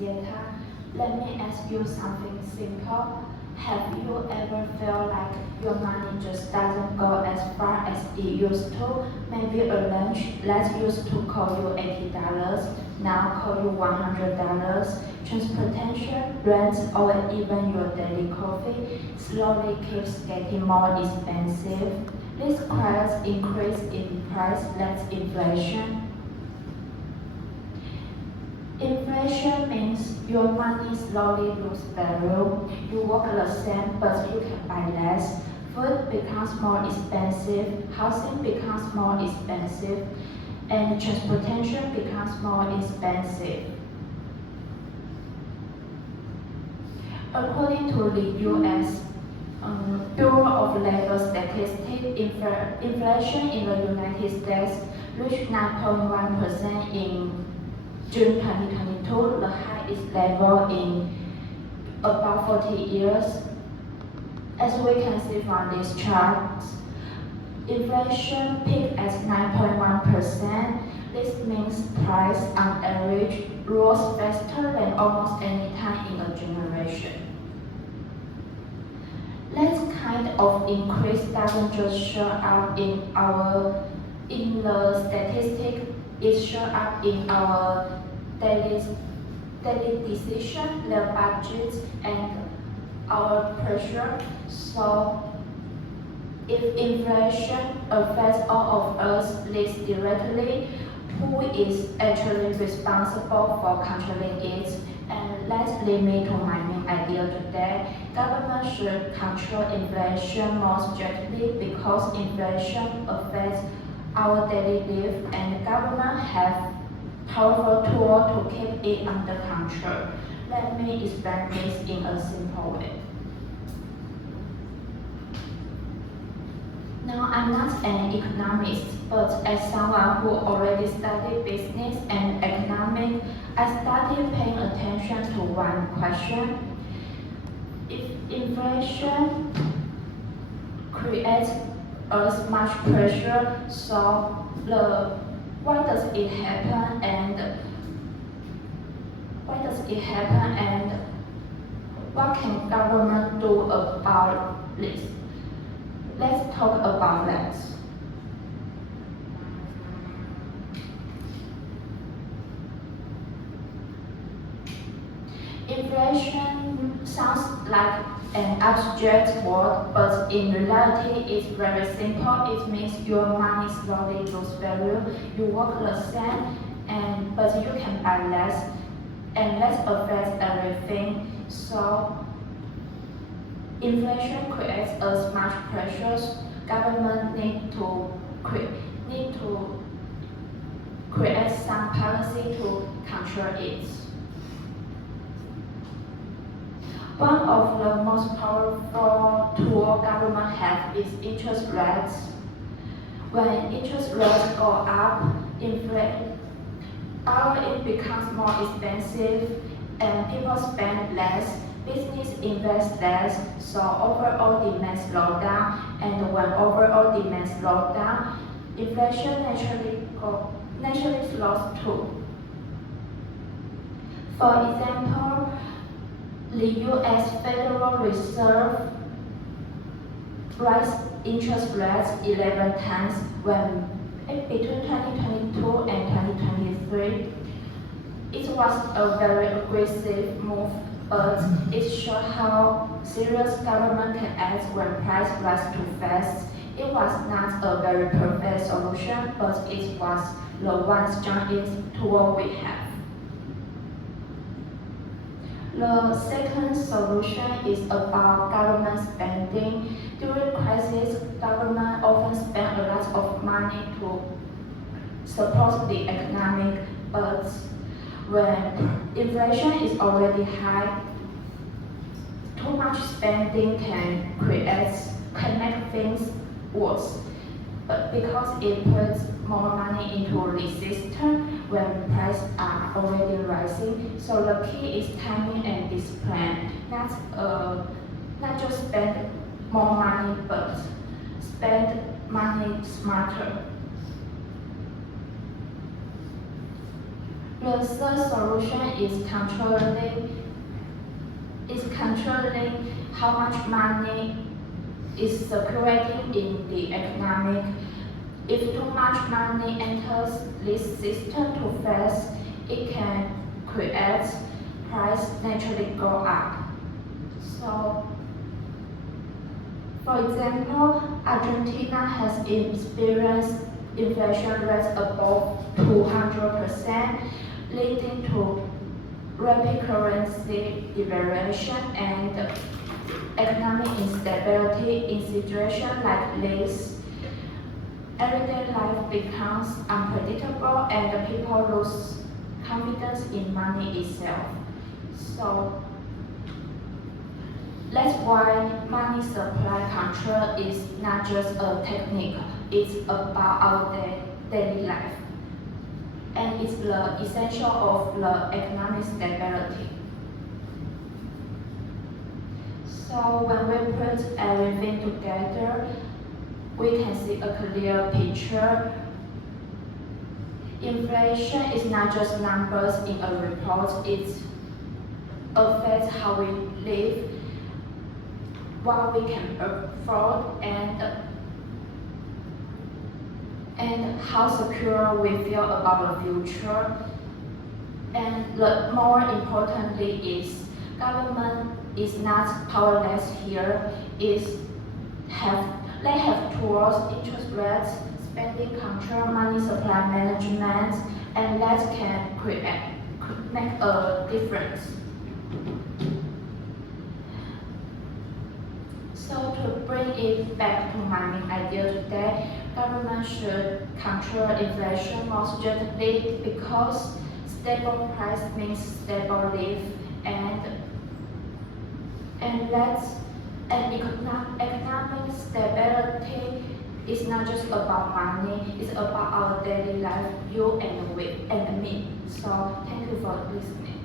Yetta. Let me ask you something simple. Have you ever felt like your money just doesn't go as far as it used to? Maybe a lunch that used to cost you $80, now cost you $100. Transportation, rent, or even your daily coffee slowly keeps getting more expensive. This requires increase in price, that's inflation. Inflation means your money slowly loses value. You work the same, but you can buy less. Food becomes more expensive, housing becomes more expensive, and transportation becomes more expensive. According to the U.S. Bureau of Labor Statistics, inflation in the United States reached 9.1% in June 2022, the highest level in about 40 years. As we can see from this chart, inflation peaked at 9.1%. This means price on average rose faster than almost any time in a generation. That kind of increase doesn't just show up in the statistic, it shows up in our daily decision, the budgets, and our pressure. So if inflation affects all of us less directly, who is actually responsible for controlling it? And that leads me to my main idea today. Government should control inflation more strictly because inflation affects our daily life, and the government have powerful tool to keep it under control. Let me explain this in a simple way. Now, I'm not an economist, but as someone who already studied business and economics, I started paying attention to one question. If inflation creates as much pressure, so why does it happen and what can government do about this? Let's talk about that. Inflation sounds like an abstract word, but in reality it's very simple. It means your money slowly loses value. You work the same, but you can buy less, and that affects everything. So inflation creates as much pressure. Government need to create some policy to control it. One of the most powerful tools government have is interest rates. When interest rates go up, borrowing becomes more expensive and people spend less, business invest less, so overall demand slows down, and when overall demand slows down, inflation naturally slows too. For example, the U.S. Federal Reserve raised interest rates 11 times between 2022 and 2023. It was a very aggressive move, but it showed how serious government can act when price rise too fast. It was not a very perfect solution, but it was the one strongest tool we have. The second solution is about government spending. During crisis, government often spend a lot of money to support the economic, but when inflation is already high, too much spending can make things worse. But because it puts more money into the system when prices are already rising, so the key is timing and discipline. Not just spend more money, but spend money smarter. The third solution is controlling how much money is circulating in the economy. If too much money enters this system too fast, it can create price naturally go up. So, for example, Argentina has experienced inflation rates above 200%, leading to rapid currency devaluation and economic instability. In situations like this, everyday life becomes unpredictable and people lose confidence in money itself. So that's why money supply control is not just a technique, it's about our daily life. And it's the essential of the economic stability. So when we put everything together, we can see a clear picture. Inflation is not just numbers in a report, it affects how we live, what we can afford, and how secure we feel about the future. And the more importantly is government is not powerless here. They have tools, interest rates, spending control, money supply management, and that can make a difference. So to bring it back to my main idea today, government should control inflation more strictly because stable price means stable life and economic stability is not just about money, it's about our daily life, you and me. So thank you for listening.